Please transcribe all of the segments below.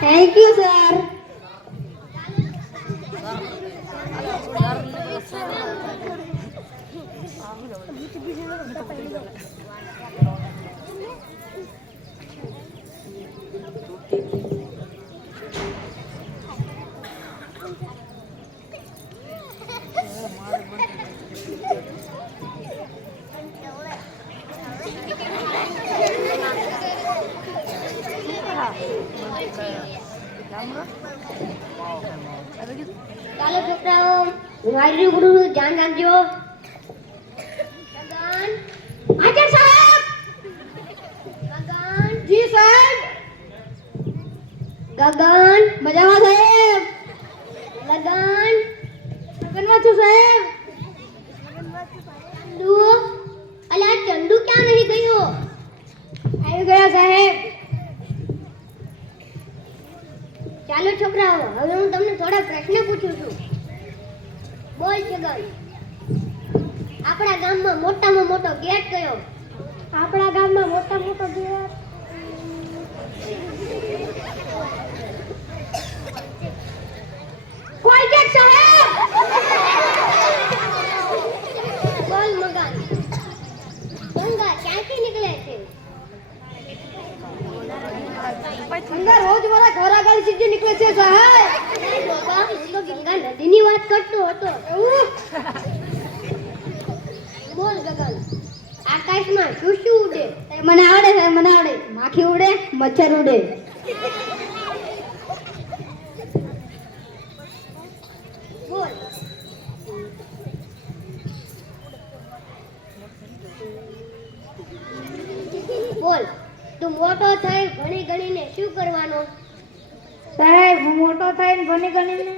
Thank you sir. ચાલો છોકરાઓ, મારી ગુરુ ધ્યાન રાખજો. ગગન, હાજર સાહેબ. ગગન, જી સાહેબ. ગગન, મજામાં સાહેબ. ગગન, ગગનમાં છું સાહેબ. ચંદુ, અલ્યા ચંદુ ક્યાં રહી ગયો? આવી ગયા સાહેબ. ચાલો છોકરાઓ, હવે હું તમને થોડા પ્રશ્ન પૂછું છું. બોલ છગન, આપણા ગામમાં મોટામાં મોટો ગેટ કયો? આપણા ગામમાં મોટામાં મોટો ગેટ કોઈ ગેટ સાહેબ. બોલ મગન, ગંગા ક્યાંથી નીકળે છે? ગંગા રોજ મારા ઘર આગળ સીધી નીકળે છે સાહેબ. બાબા, હું તો ગંગા નદીની વાત કરતો હતો. બોલ ગગન, આકાશમાં શું શું ઉડે? મને આવડે સાહેબ, મને આવડે. માખી ઉડે, મચ્છર ઉડે. બોલ. બોલ, તું મોટો થઈ ભણી ગણીને શું કરવાનો? સાહેબ, હું મોટો થઈને ભણી ગણીને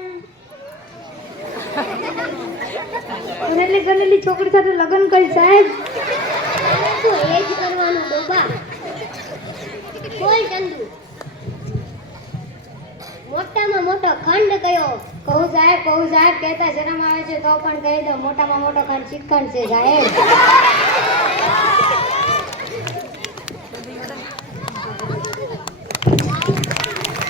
ભણેલી ગણેલી છોકરી સાથે લગ્ન કરી સાહેબ. તું એ જ કરવાનું ડોબા. બોલ ચંદુ, મોટામાં મોટો ખંડ કયો? કહું સાહેબ કહેતા શરમ આવે છે તો પણ કહી દો, મોટામાં મોટો ખંડ શિક્ષણ છે સાહેબ.